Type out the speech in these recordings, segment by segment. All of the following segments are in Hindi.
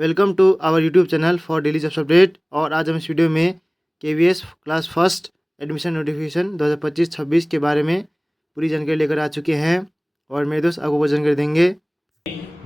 Welcome to our YouTube channel for daily jobs update. और आज हम इस वीडियो में KVS class first admission notification 2025-26 के बारे में पूरी जानकारी लेकर आ चुके हैं और मेरे दोस्त आपको वो जानकारी देंगे।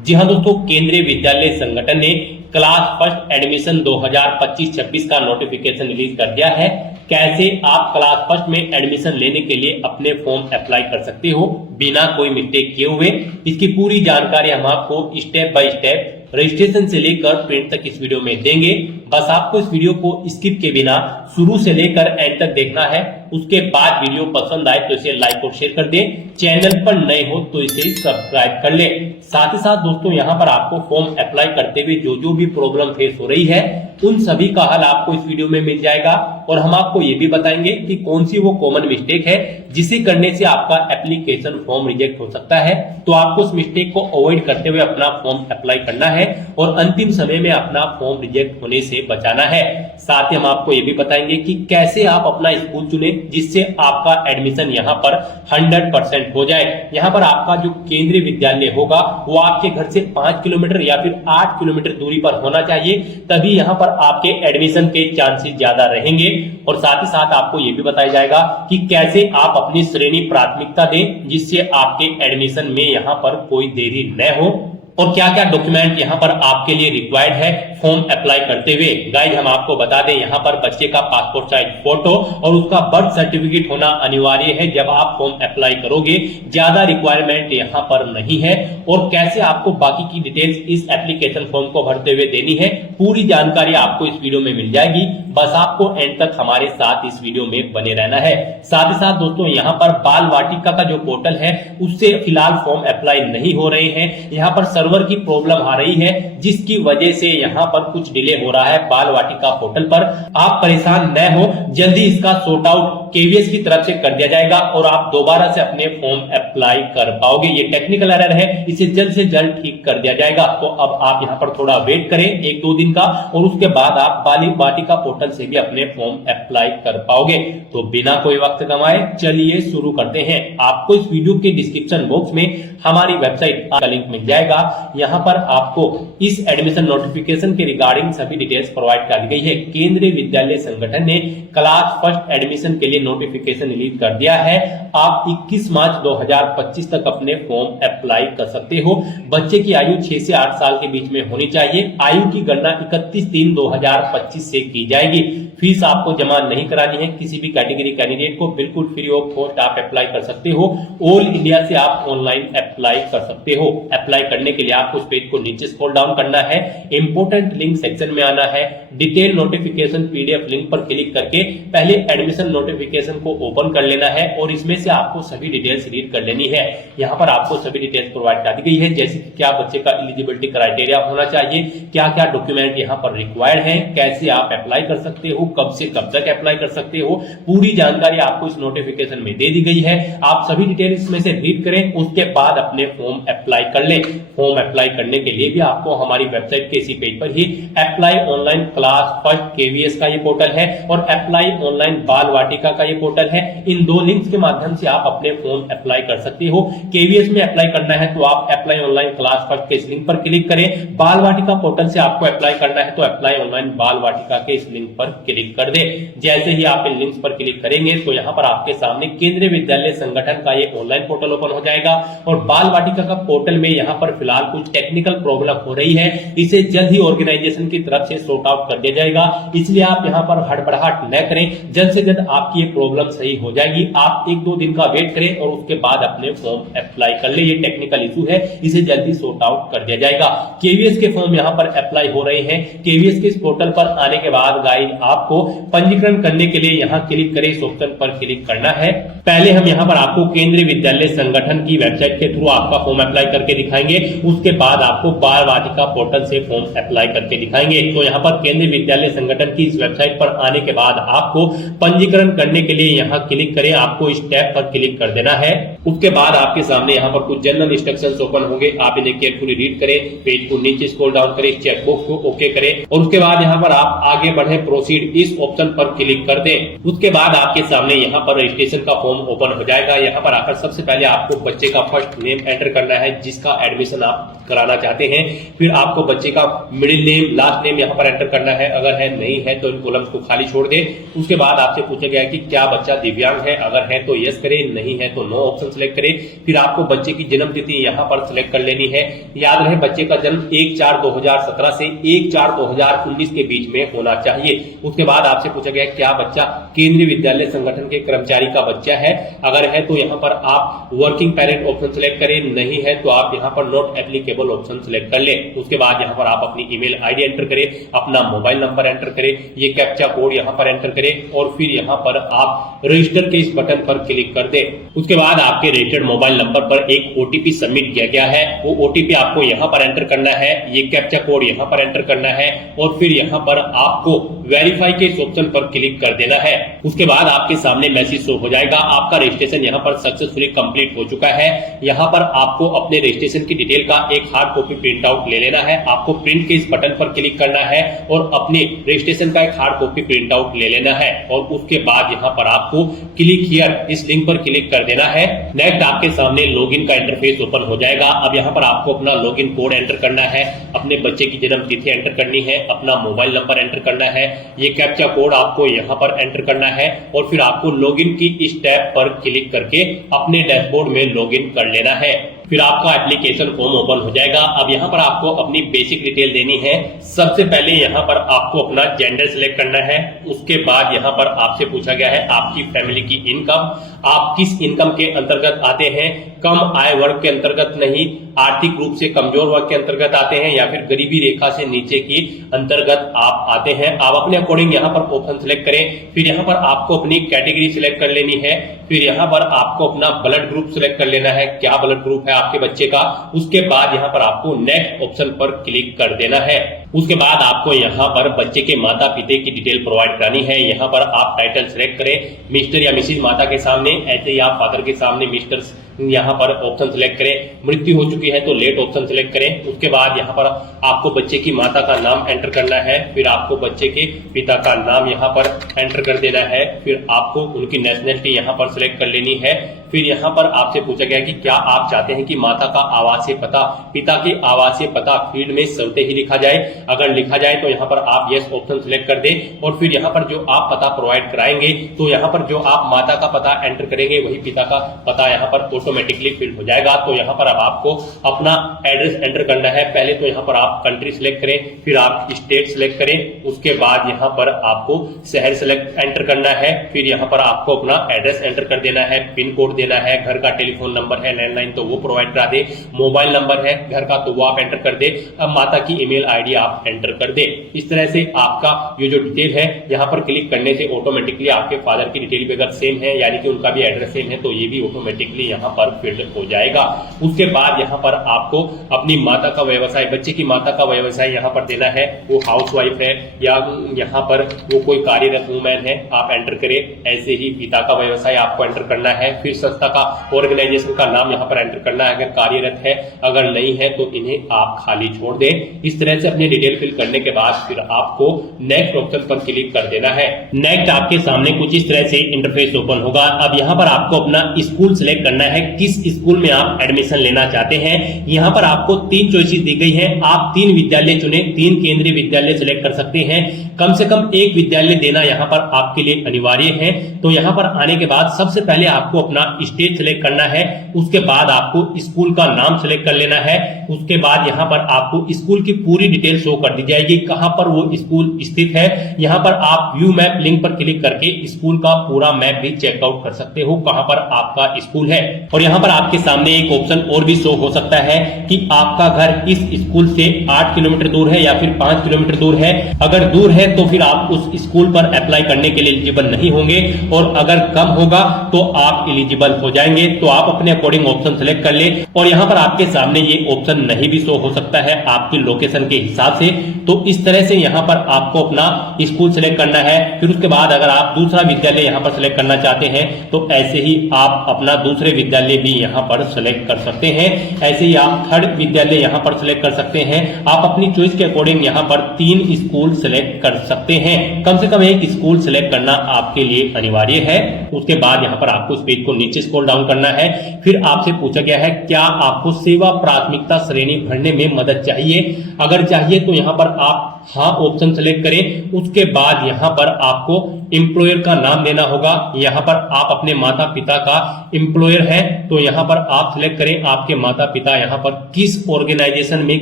जी हाँ दोस्तों, केंद्रीय विद्यालय संगठन ने क्लास फर्स्ट एडमिशन 2025-26 का नोटिफिकेशन रिलीज कर दिया है। कैसे आप क्लास फर्स्ट में एडमिशन लेने के लिए अपने फॉर्म अप्लाई कर सकते हो बिना कोई मिस्टेक किए हुए, इसकी पूरी जानकारी हम आपको स्टेप बाय स्टेप रजिस्ट्रेशन से लेकर प्रिंट तक इस वीडियो में देंगे। बस आपको इस वीडियो को स्किप के बिना शुरू से लेकर एंड तक देखना है। उसके बाद वीडियो पसंद आए तो इसे लाइक और शेयर कर दें। चैनल पर नए हो तो इसे सब्सक्राइब कर ले। साथ ही साथ दोस्तों, यहाँ पर आपको फॉर्म अप्लाई करते हुए जो भी प्रॉब्लम फेस हो रही है उन सभी का हल आपको इस वीडियो में मिल जाएगा। और हम आपको ये भी बताएंगे कि कौन सी वो कॉमन मिस्टेक है जिसे करने से आपका एप्लीकेशन फॉर्म रिजेक्ट हो सकता है। तो आपको उस मिस्टेक को अवॉइड करते हुए अपना फॉर्म अप्लाई करना है और अंतिम समय में अपना फॉर्म रिजेक्ट होने से बचाना है। साथ ही हम आपको ये भी बताएंगे कि कैसे आप अपना स्कूल चुने जिससे आपका एडमिशन यहाँ पर 100% हो जाए। यहाँ पर आपका जो केंद्रीय विद्यालय होगा वो आपके घर से 5 किलोमीटर या फिर 8 किलोमीटर दूरी पर होना चाहिए, तभी यहाँ पर आपके एडमिशन के चांसेस ज्यादा रहेंगे। और साथ ही साथ आपको ये भी बताया जाएगा कि कैसे आप अपनी श्रेणी प्राथमिकता दें जिससे आपके एडमिशन में यहाँ पर कोई देरी न हो, और क्या क्या डॉक्यूमेंट यहाँ पर आपके लिए रिक्वायर्ड है फॉर्म अप्लाई करते हुए। गाइड हम आपको बता दें, यहाँ पर बच्चे का पासपोर्ट साइज फोटो और उसका बर्थ सर्टिफिकेट होना अनिवार्य है जब आप फॉर्म अप्लाई करोगे। ज्यादा रिक्वायरमेंट यहाँ पर नहीं है। और कैसे आपको बाकी की डिटेल्स इस एप्लीकेशन फॉर्म को भरते हुए देनी है, पूरी जानकारी आपको इस वीडियो में मिल जाएगी। बस आपको एंड तक हमारे साथ इस वीडियो में बने रहना है। साथ ही साथ दोस्तों, यहाँ पर बाल वाटिका का जो पोर्टल है उससे फिलहाल फॉर्म अप्लाई नहीं हो रहे हैं। यहाँ पर सर्वर की प्रॉब्लम आ रही है जिसकी वजह से यहाँ पर कुछ डिले हो रहा है बाल वाटिका पोर्टल पर। आप परेशान न हो, जल्दी इसका सॉर्ट आउट KVS की तरफ से कर दिया जाएगा और आप दोबारा से अपने फॉर्म अप्लाई कर पाओगे। ये टेक्निकल एरर है, इसे जल्द से जल्द ठीक कर दिया जाएगा। तो अब आप यहाँ पर थोड़ा वेट करें 1-2 दिन का, और उसके बाद आप बाल वाटिका पोर्टल से भी अपने फॉर्म अप्लाई कर पाओगे। तो बिना कोई वक्त गंवाए चलिए शुरू करते हैं। आपको इस वीडियो के डिस्क्रिप्शन बॉक्स में हमारी वेबसाइट का लिंक मिल जाएगा। यहाँ पर आपको इस एडमिशन नोटिफिकेशन के रिगार्डिंग सभी डिटेल्स प्रोवाइड कर दी गई है। केंद्रीय विद्यालय संगठन ने क्लास फर्स्ट एडमिशन के लिए नोटिफिकेशन रिलीज कर दिया है। आप 21 मार्च 2025 तक अपने फॉर्म अप्लाई कर सकते हो। बच्चे की आयु 6 से 8 साल के बीच में होनी चाहिए। आयु की गणना 31/3/2025 से की जाएगी। फीस आपको जमा नहीं करानी है। किसी भी कैटेगरी कैंडिडेट को बिल्कुल फ्री ऑफ कॉस्ट आप अप्लाई कर सकते हो। ऑल इंडिया से आप ऑनलाइन अप्लाई कर सकते हो। अप्लाई करने के लिए आपको इस पेज को नीचे स्क्रॉल डाउन करना है, इंपोर्टेंट लिंक सेक्शन में आना है, डिटेल नोटिफिकेशन PDF लिंक पर क्लिक करके पहले एडमिशन नोटिफिकेशन को ओपन कर लेना है और इसमें से आपको सभी डिटेल्स रीड कर लेनी है। यहाँ पर आपको सभी डिटेल्स प्रोवाइड कर दी गई है, जैसे कि क्या बच्चे का एलिजिबिलिटी क्राइटेरिया होना चाहिए, क्या क्या डॉक्यूमेंट यहाँ पर रिक्वायर्ड है, कैसे आप अप्लाई कर सकते हो, कब से कब तक अप्लाई कर सकते हो। पूरी जानकारी आपको इस नोटिफिकेशन में दे दी गई है। आप सभी डिटेल इसमें से रीड करें, उसके बाद अपने फॉर्म अप्लाई कर लें। फॉर्म अप्लाई करने के लिए भी आपको हमारी वेबसाइट के इसी पेज पर ही apply online class first KVS का ये पोर्टल है और अप्लाई ऑनलाइन बाल वाटिका का ये पोर्टल है। इन 2 लिंक्स के माध्यम से आप अपने फॉर्म अप्लाई कर सकते हो। KVS में अप्लाई करना है तो आप अप्लाई ऑनलाइन क्लास फर्स्ट के इस लिंक पर क्लिक करें। बाल वाटिका पोर्टल से आपको अप्लाई करना है तो अप्लाई ऑनलाइन बाल वाटिका के इस लिंक पर क्लिक कर दे। जैसे ही आप इन लिंक्स पर क्लिक करेंगे तो यहाँ पर आपके सामने केंद्रीय विद्यालय संगठन का ये ऑनलाइन पोर्टल ओपन हो जाएगा। और बाल वाटिका का पोर्टल में यहाँ पर फिलहाल कुछ टेक्निकल प्रॉब्लम हो रही है, इसे जल्द ही ऑर्गेनाइजेशन की तरफ से सॉर्ट आउट कर दिया जाएगा। इसलिए आप यहाँ पर हड़बड़ाहट न करें, जल्द से जल्द आपकी ये प्रॉब्लम सही हो जाएगी। आप 1-2 दिन का वेट करें और उसके बाद अपने फॉर्म अप्लाई कर ले। ये टेक्निकल इशू है, इसे जल्दी सॉर्ट आउट कर दिया जाएगा। KVS के फॉर्म यहाँ पर अप्लाई हो रहे हैं। KVS के इस पोर्टल पर आने के बाद गाइड आपको पंजीकरण करने के लिए यहाँ क्लिक करें, इस ऑप्शन पर क्लिक करना है। पहले हम यहाँ पर आपको केंद्रीय विद्यालय संगठन की वेबसाइट के थ्रू आपका फॉर्म अप्लाई करके दिखाएंगे। उसके बाद आपको बाल वाटिका पोर्टल से फॉर्म अप्लाई करके दिखाएंगे। तो यहाँ पर केंद्रीय विद्यालय संगठन की इस वेबसाइट पर आने के बाद आपको पंजीकरण करने के लिए यहाँ क्लिक करें, आपको इस टैब पर क्लिक कर देना है। उसके बाद आपके सामने यहाँ पर कुछ जनरल इंस्ट्रक्शंस ओपन होंगे, आप इन्हें केयरफुली रीड करें, पेज को नीचे स्क्रॉल डाउन करें, चेक बॉक्स को ओके करें और उसके बाद यहाँ पर आप आगे बढ़े प्रोसीड इस ऑप्शन पर क्लिक कर दें। उसके बाद आपके सामने यहाँ पर रजिस्ट्रेशन का फॉर्म फॉर्म ओपन हो जाएगा। यहाँ पर आकर सबसे पहले आपको बच्चे का फर्स्ट नेम एंटर करना है जिसका एडमिशन आप कराना चाहते हैं। फिर आपको बच्चे का मिडिल नेम, लास्ट नेम यहाँ पर एंटर करना है। अगर है नहीं है तो इन कॉलम्स को खाली छोड़ दे। उसके बाद आपसे पूछा गया है कि क्या बच्चा दिव्यांग है, अगर है तो यस करे, नहीं है तो नो ऑप्शन सिलेक्ट करे। फिर आपको बच्चे की जन्म तिथि यहाँ पर सिलेक्ट कर लेनी है। याद रहे बच्चे का जन्म 1/4/2017 से 1/4/2019 के बीच में होना चाहिए। उसके बाद आपसे पूछा गया क्या बच्चा केंद्रीय विद्यालय संगठन के कर्मचारी का बच्चा है, अगर है तो यहाँ पर आप वर्किंग पेरेंट ऑप्शन सिलेक्ट करें, नहीं है तो आप यहाँ पर नॉट एप्लीकेबल ऑप्शन सिलेक्ट कर लें। उसके बाद यहाँ पर आप अपनी ईमेल आईडी एंटर करें, अपना मोबाइल नंबर एंटर करें, ये कैप्चा कोड यहाँ पर एंटर करें और फिर यहाँ पर आप रजिस्टर के इस बटन पर क्लिक कर दें। उसके बाद आपके रजिस्टर्ड मोबाइल नंबर पर एक ओटीपी सबमिट किया गया है, वो ओटीपी आपको यहाँ पर एंटर करना है, ये कैप्चा कोड यहाँ पर एंटर करना है और फिर यहाँ पर आपको वेरीफाई के इस ऑप्शन पर क्लिक कर देना है। उसके बाद आपके सामने मैसेज शो हो जाएगा, आपका रजिस्ट्रेशन यहाँ पर सक्सेसफुली कंप्लीट हो चुका है। यहाँ पर आपको अपने रजिस्ट्रेशन की डिटेल का एक हार्ड कॉपी प्रिंट आउट ले लेना है। आपको प्रिंट के इस बटन पर क्लिक करना है और अपने रजिस्ट्रेशन का एक हार्ड कॉपी प्रिंट आउट ले लेना है और उसके बाद यहाँ पर आपको क्लिक हियर इस लिंक पर क्लिक कर देना है। नेक्स्ट आपके सामने लॉगिन का इंटरफेस ओपन हो जाएगा। अब यहाँ पर आपको अपना लॉगिन कोड एंटर करना है, अपने बच्चे की जन्म तिथि एंटर करनी है, अपना मोबाइल नंबर एंटर करना है, ये कैप्चा कोड आपको यहाँ पर एंटर करना है और फिर आपको लॉगिन की इस टैब पर क्लिक करके अपने डैशबोर्ड में लॉगिन कर लेना है। फिर आपका एप्लीकेशन फॉर्म ओपन हो जाएगा। अब यहाँ पर आपको अपनी बेसिक डिटेल देनी है। सबसे पहले यहाँ पर आपको अपना जेंडर सिलेक्ट करना है। उसके बाद यहाँ पर आपसे पूछा गया है आपकी फैमिली की इनकम, आप किस इनकम के अंतर्गत आते हैं, कम आय वर्ग के अंतर्गत नहीं, आर्थिक रूप से कमजोर वर्ग के अंतर्गत आते हैं या फिर गरीबी रेखा से नीचे की अंतर्गत आप आते हैं। आप अपने अकॉर्डिंग यहाँ पर ऑप्शन सिलेक्ट करें। फिर यहाँ पर आपको अपनी कैटेगरी सिलेक्ट कर लेनी है। फिर यहाँ पर आपको अपना ब्लड ग्रुप सिलेक्ट कर लेना है, क्या ब्लड ग्रुप है आपके बच्चे का। उसके बाद यहाँ पर आपको नेक्स्ट ऑप्शन पर क्लिक कर देना है। उसके बाद आपको यहाँ पर बच्चे के माता पिता की डिटेल प्रोवाइड करानी है। यहाँ पर आप टाइटल सिलेक्ट करें, मिस्टर या मिसिज माता के सामने, ऐसे ही आप फादर के सामने मिस्टर यहाँ पर ऑप्शन सिलेक्ट करें। मृत्यु हो चुकी है तो लेट ऑप्शन सिलेक्ट करें। उसके बाद यहाँ पर आपको बच्चे की माता का नाम एंटर करना है, फिर आपको बच्चे के पिता का नाम यहाँ पर एंटर कर देना है, फिर आपको उनकी नेशनलिटी यहाँ पर सिलेक्ट कर लेनी है। फिर यहाँ पर आपसे पूछा गया कि क्या आप चाहते हैं कि माता का आवासीय पता, पिता के आवासीय पता फील्ड में स्वतः ही लिखा जाए। अगर लिखा जाए तो यहाँ पर आप यस ऑप्शन सिलेक्ट कर दें और फिर यहाँ पर जो आप पता प्रोवाइड कराएंगे तो यहाँ पर जो आप माता का पता एंटर करेंगे वही पिता का पता यहाँ पर ऑटोमेटिकली फिल हो जाएगा। तो यहाँ पर अब आपको अपना एड्रेस एंटर करना है। पहले तो यहाँ पर आप कंट्री सिलेक्ट करें, फिर आप स्टेट सिलेक्ट करें, उसके बाद यहाँ पर आपको शहर सिलेक्ट एंटर करना है, फिर यहाँ पर आपको अपना एड्रेस एंटर कर देना है, पिन कोड देना है, घर का टेलीफोन नंबर है लैंडलाइन तो वो प्रोवाइड करा दे, मोबाइल नंबर है घर का तो वो आप एंटर कर दे। अब माता की ईमेल आईडी आप एंटर कर दे। इस तरह से आपका ये जो डिटेल है यहाँ पर क्लिक करने से ऑटोमेटिकली आपके फादर की डिटेल भी अगर सेम है यानी कि उनका भी एड्रेस सेम है तो ये भी ऑटोमेटिकली यहाँ पर फिल्ड हो जाएगा। उसके बाद यहाँ पर आपको अपनी माता का व्यवसाय, बच्चे की माता का व्यवसाय यहाँ पर देना है, वो हाउसवाइफ है या यहाँ पर वो कोई कार्यरत वूमेन है आप एंटर करें। ऐसे ही पिता का व्यवसाय आपको एंटर करना है, फिर संस्था का ऑर्गेनाइजेशन का नाम यहाँ पर एंटर करना है, अगर कार्यरत है, अगर नहीं है तो इन्हें आप खाली छोड़ दें। इस तरह से अपनी डिटेल फिल करने के बाद फिर आपको नेक्स्ट ऑप्शन पर क्लिक कर देना है। नेक्स्ट आपके सामने कुछ इस तरह से इंटरफेस ओपन होगा। अब यहाँ पर आपको अपना स्कूल सिलेक्ट करना है, किस स्कूल में आप एडमिशन लेना चाहते हैं। यहाँ पर आपको 3 चॉइसेस दी गई है, आप 3 विद्यालय चुने, 3 केंद्रीय विद्यालय सिलेक्ट कर सकते हैं। कम से कम 1 विद्यालय देना यहाँ पर आपके लिए अनिवार्य है। तो यहाँ पर आने के बाद सबसे पहले आपको अपना स्टेट सिलेक्ट करना है, उसके बाद आपको स्कूल का नाम सिलेक्ट कर लेना है, उसके बाद यहाँ पर आपको स्कूल की पूरी डिटेल शो कर दी जाएगी, कहां पर वो स्कूल स्थित है। यहाँ पर आप व्यू मैप लिंक पर क्लिक करके स्कूल का पूरा मैप भी चेकआउट कर सकते हो कहां पर आपका स्कूल है। और यहाँ पर आपके सामने एक ऑप्शन और भी शो हो सकता है कि आपका घर इस स्कूल से 8 किलोमीटर दूर है या फिर 5 किलोमीटर दूर है। अगर दूर है तो फिर आप उस स्कूल पर अप्लाई करने के लिए एलिजिबल नहीं होंगे और अगर कम होगा तो आप एलिजिबल एलिजिबल हो जाएंगे। तो आप अपने अकॉर्डिंग ऑप्शन सेलेक्ट कर ले और यहाँ पर आपके सामने ये ऑप्शन नहीं भी शो हो सकता है आपकी लोकेशन के हिसाब से। तो इस तरह से यहाँ पर आपको अपना स्कूल सेलेक्ट करना है। फिर उसके बाद अगर आप दूसरा विद्यालय यहाँ पर सेलेक्ट करना चाहते हैं तो ऐसे ही आप अपना दूसरे विद्यालय भी यहाँ पर सेलेक्ट कर सकते हैं। ऐसे ही आप थर्ड विद्यालय यहाँ पर सेलेक्ट कर सकते हैं। आप अपनी चॉइस के अकॉर्डिंग यहाँ पर 3 स्कूल सेलेक्ट कर सकते हैं। कम से कम एक स्कूल सेलेक्ट करना आपके लिए अनिवार्य है। उसके बाद यहाँ पर आपको इस पेज को नीचे स्क्रॉल डाउन करना है। फिर आपसे पूछा गया है क्या आपको सेवा प्राथमिकता श्रेणी भरने में मदद चाहिए। अगर चाहिए तो यहाँ पर आप हाँ ऑप्शन सेलेक्ट करें। उसके बाद यहाँ पर आपको एम्प्लॉयर का नाम देना होगा। यहाँ पर आप अपने माता पिता का एम्प्लॉयर है तो यहाँ पर आप सिलेक्ट करें आपके माता पिता यहाँ पर किस ऑर्गेनाइजेशन में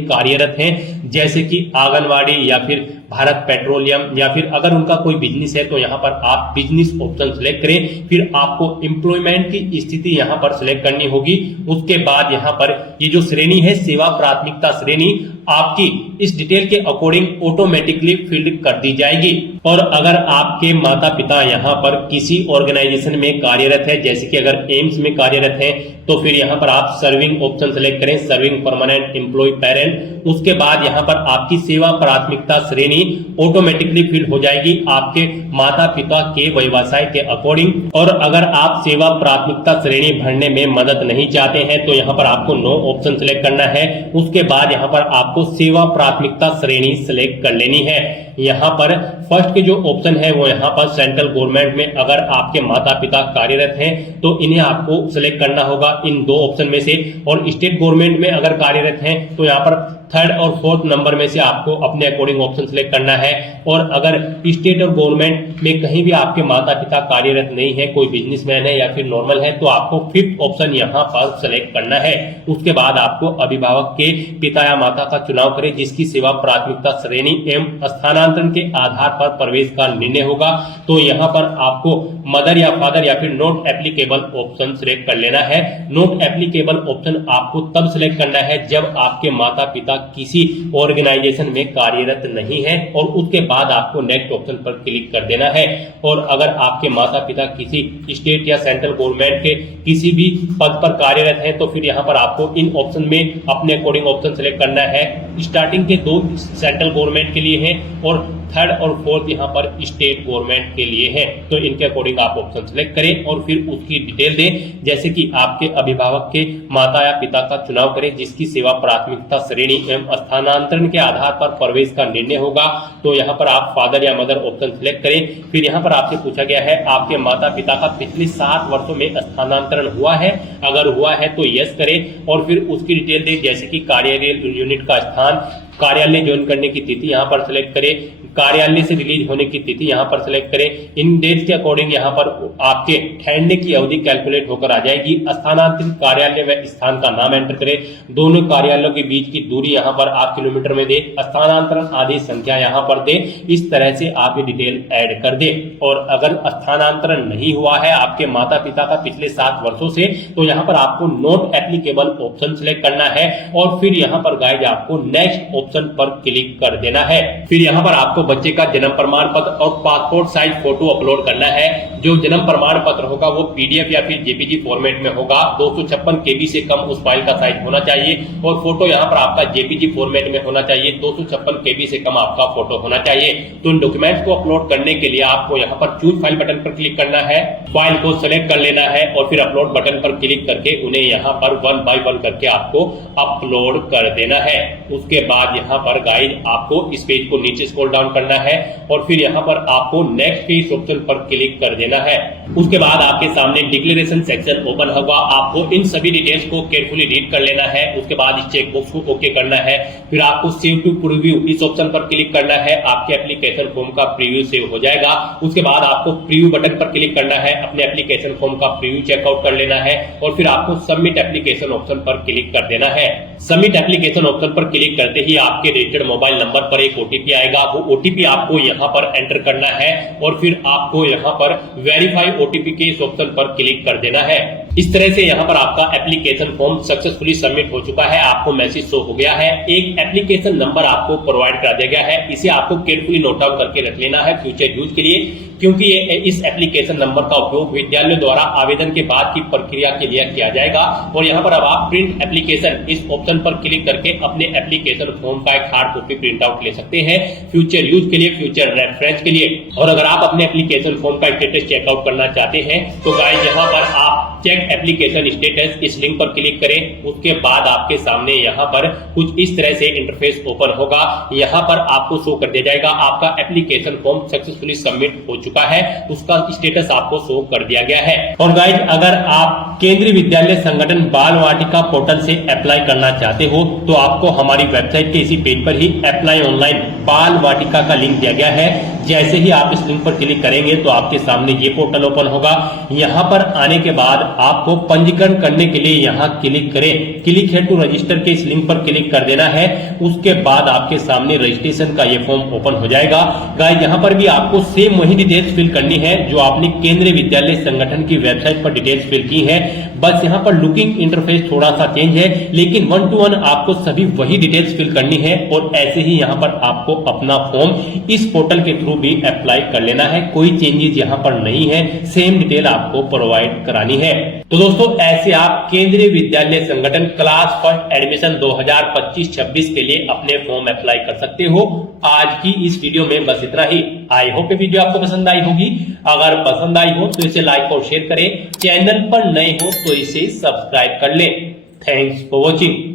कार्यरत हैं, जैसे कि आंगनवाड़ी या फिर भारत पेट्रोलियम, या फिर अगर उनका कोई बिजनेस है तो यहाँ पर आप बिजनेस ऑप्शन सेलेक्ट करें। फिर आपको एम्प्लॉयमेंट की स्थिति यहाँ पर सिलेक्ट करनी होगी। उसके बाद यहाँ पर ये जो श्रेणी है सेवा प्राथमिकता श्रेणी आपकी इस डिटेल के अकॉर्डिंग ऑटोमेटिकली फिल्ड कर दी जाएगी। और अगर आपके माता पिता यहाँ पर किसी ऑर्गेनाइजेशन में कार्यरत है, जैसे कि अगर एम्स में कार्यरत है तो फिर यहाँ पर आप सर्विंग ऑप्शन सेलेक्ट करें, सर्विंग परमानेंट एम्प्लॉय पेरेंट। उसके बाद यहाँ पर आपकी सेवा प्राथमिकता श्रेणी ऑटोमेटिकली फिल हो जाएगी आपके माता पिता के व्यवसाय के अकॉर्डिंग। और अगर आप सेवा प्राथमिकता श्रेणी भरने में मदद नहीं चाहते हैं तो यहाँ पर आपको नो ऑप्शन सेलेक्ट करना है। उसके बाद यहाँ पर आपको सेवा प्राथमिकता श्रेणी सेलेक्ट कर लेनी है। यहाँ पर फर्स्ट के जो ऑप्शन है वो यहाँ पर सेंट्रल गवर्नमेंट में अगर आपके माता पिता कार्यरत हैं तो इन्हें आपको सिलेक्ट करना होगा इन 2 ऑप्शन में से। और स्टेट गवर्नमेंट में अगर कार्यरत हैं तो यहाँ पर थर्ड और फोर्थ नंबर में से आपको अपने अकॉर्डिंग ऑप्शन सेलेक्ट करना है। और अगर स्टेट और गवर्नमेंट में कहीं भी आपके माता पिता कार्यरत नहीं है, कोई बिजनेसमैन है या फिर नॉर्मल है, तो आपको फिफ्थ ऑप्शन यहाँ पर सेलेक्ट करना है। उसके बाद आपको अभिभावक के पिता या माता का चुनाव करें जिसकी सेवा प्राथमिकता श्रेणी एवं स्थानांतरण के आधार पर प्रवेश का निर्णय होगा। तो यहाँ पर आपको मदर या फादर या फिर नॉट एप्लीकेबल ऑप्शन सिलेक्ट कर लेना है। नॉट एप्लीकेबल ऑप्शन आपको तब सिलेक्ट करना है जब आपके माता पिता किसी ऑर्गेनाइजेशन में कार्यरत नहीं है, और उसके बाद आपको नेक्स्ट ऑप्शन पर क्लिक कर देना है। और अगर आपके माता पिता किसी स्टेट या सेंट्रल गवर्नमेंट के किसी भी पद पर कार्यरत हैं तो फिर यहाँ पर आपको इन ऑप्शन में अपने अकॉर्डिंग ऑप्शन सेलेक्ट करना है। स्टार्टिंग के 2 सेंट्रल गवर्नमेंट के लिए हैं और थर्ड और फोर्थ यहाँ पर स्टेट गवर्नमेंट के लिए है। तो इनके अकॉर्डिंग आप ऑप्शन सेलेक्ट करें और फिर उसकी डिटेल दें, जैसे कि आपके अभिभावक के माता या पिता का चुनाव करें जिसकी सेवा प्राथमिकता श्रेणी एवं स्थानांतरण के आधार पर प्रवेश का निर्णय होगा। तो यहाँ पर आप फादर या मदर ऑप्शन सेलेक्ट करें। फिर यहाँ पर आपसे पूछा गया है आपके माता पिता का पिछले 7 वर्षों में स्थानांतरण हुआ है, अगर हुआ है तो यस करें और फिर उसकी डिटेल दें, जैसे कि कार्यालय यूनिट का स्थान, कार्यालय ज्वाइन करने की तिथि यहाँ पर सिलेक्ट करें, कार्यालय से रिलीज होने की तिथि यहाँ पर सिलेक्ट करें। इन डेट्स के अकॉर्डिंग यहाँ पर आपके ठहरने की अवधि कैलकुलेट होकर आ जाएगी। स्थानांतरित कार्यालय व स्थान का नाम एंटर करें, दोनों कार्यालयों के बीच की दूरी यहाँ पर आप किलोमीटर में दें, स्थानांतरण आदेश संख्या यहाँ पर दें। इस तरह से आप ये डिटेल ऐड कर दें। और अगर स्थानांतरण नहीं हुआ है आपके माता पिता का पिछले 7 वर्षों से, तो यहाँ पर आपको नॉट एप्लीकेबल ऑप्शन सिलेक्ट करना है और फिर यहाँ पर गाइज आपको नेक्स्ट ऑप्शन पर क्लिक कर देना है। फिर यहाँ पर आपको बच्चे का जन्म प्रमाण पत्र और पासपोर्ट साइज फोटो अपलोड करना है। जो जन्म प्रमाण पत्र होगा वो पीडीएफ या फिर जेपीजी फॉर्मेट में होगा। 256 केबी से कम उस फाइल का साइज होना चाहिए और फोटो यहाँ पर आपका जेपीजी फॉर्मेट में होना चाहिए। 256 केबी से कम आपका फोटो होना चाहिए। तो इन डॉक्यूमेंट्स को अपलोड करने के लिए आपको यहाँ पर चूज फाइल बटन पर क्लिक करना है, फाइल को सेलेक्ट कर लेना है और फिर अपलोड बटन पर क्लिक करके उन्हें यहाँ पर 1 बाय 1 करके आपको अपलोड कर देना है। उसके बाद यहाँ पर गाइड आपको इस पेज को नीचे स्क्रॉल डाउन करना है और फिर यहाँ पर आपको नेक्स्ट के इस ऑप्शन पर क्लिक कर देना है। उसके बाद आपके सामने डिक्लेरेशन सेक्शन ओपन होगा। आपको इन सभी डिटेल्स को केयरफुली रीड कर लेना है। उसके बाद इस चेक बॉक्स को ओके करना है। फिर आपको सेव टू प्रीव्यू इस ऑप्शन पर क्लिक करना है। आपके एप्लीकेशन फॉर्म का प्रीव्यू सेव हो जाएगा। उसके बाद आपको प्रीव्यू बटन पर क्लिक करना है, अपने एप्लीकेशन फॉर्म का प्रीव्यू चेकआउट कर लेना है और फिर आपको सबमिट एप्लीकेशन ऑप्शन पर क्लिक कर देना है। सबमिट एप्लीकेशन ऑप्शन पर क्लिक करते ही आपके रजिस्टर्ड मोबाइल नंबर पर एक ओटीपी आएगा। वो ओटीपी आपको यहाँ पर एंटर करना है और फिर आपको यहाँ पर वेरीफाई ओटीपी के इस ऑप्शन पर क्लिक कर देना है। इस तरह से यहाँ पर आपका एप्लीकेशन फॉर्म सक्सेसफुली सबमिट हो चुका है। आपको मैसेज शो हो गया है। एक एप्लीकेशन नंबर आपको प्रोवाइड करा दिया गया है। इसे आपको केयरफुली नोट डाउन करके रख लेना है फ्यूचर यूज के लिए, क्योंकि इस एप्लीकेशन नंबर का उपयोग विद्यालय द्वारा आवेदन के बाद की प्रक्रिया के लिए किया जाएगा। और यहाँ पर अब आप प्रिंट एप्लीकेशन इस ऑप्शन पर क्लिक करके अपने एप्लीकेशन फॉर्म का एक हार्ड कॉपी प्रिंट आउट ले सकते हैं, फ्यूचर यूज के लिए, फ्यूचर रेफरेंस के लिए। और अगर आप अपने एप्लीकेशन फॉर्म का स्टेटस चेकआउट करना चाहते हैं तो गाइस यहाँ पर आप चेक एप्लीकेशन स्टेटस इस लिंक पर क्लिक करें। उसके बाद आपके सामने यहाँ पर कुछ इस तरह से इंटरफेस ओपन होगा। यहाँ पर आपको शो कर दिया जाएगा आपका एप्लीकेशन फॉर्म सक्सेसफुली सबमिट हो चुका है, उसका स्टेटस आपको शो कर दिया गया है। और गाइस अगर आप केंद्रीय विद्यालय संगठन बाल वाटिका पोर्टल से अप्लाई करना चाहते हो तो आपको हमारी वेबसाइट के इसी पेज पर ही अप्लाई ऑनलाइन बाल वाटिका का लिंक दिया गया है। जैसे ही आप इस लिंक पर क्लिक करेंगे तो आपके सामने ये पोर्टल ओपन होगा। यहाँ पर आने के बाद आपको पंजीकरण करने के लिए यहाँ क्लिक करें, क्लिक है टू रजिस्टर के इस लिंक पर क्लिक कर देना है। उसके बाद आपके सामने रजिस्ट्रेशन का ये फॉर्म ओपन हो जाएगा। गाइस यहाँ पर भी आपको सेम वही डिटेल्स फिल करनी है जो आपने केंद्रीय विद्यालय संगठन की वेबसाइट पर डिटेल्स फिल की है। बस यहाँ पर लुकिंग इंटरफेस थोड़ा सा चेंज है, लेकिन 1 to 1 आपको सभी वही डिटेल्स फिल करनी है। और ऐसे ही यहाँ पर आपको अपना फॉर्म इस पोर्टल के थ्रू भी अप्लाई कर लेना है, कोई चेंजेस यहाँ पर नहीं है, सेम डिटेल आपको प्रोवाइड करानी है। तो दोस्तों ऐसे आप केंद्रीय विद्यालय संगठन क्लास फर्स्ट एडमिशन 2025-26 के लिए अपने फॉर्म अप्लाई कर सकते हो। आज की इस वीडियो में बस इतना ही। आई होप ये वीडियो आपको पसंद आई होगी। अगर पसंद आई हो तो इसे लाइक और शेयर करें, चैनल पर नए हो तो इसे सब्सक्राइब कर लें। Thanks for watching.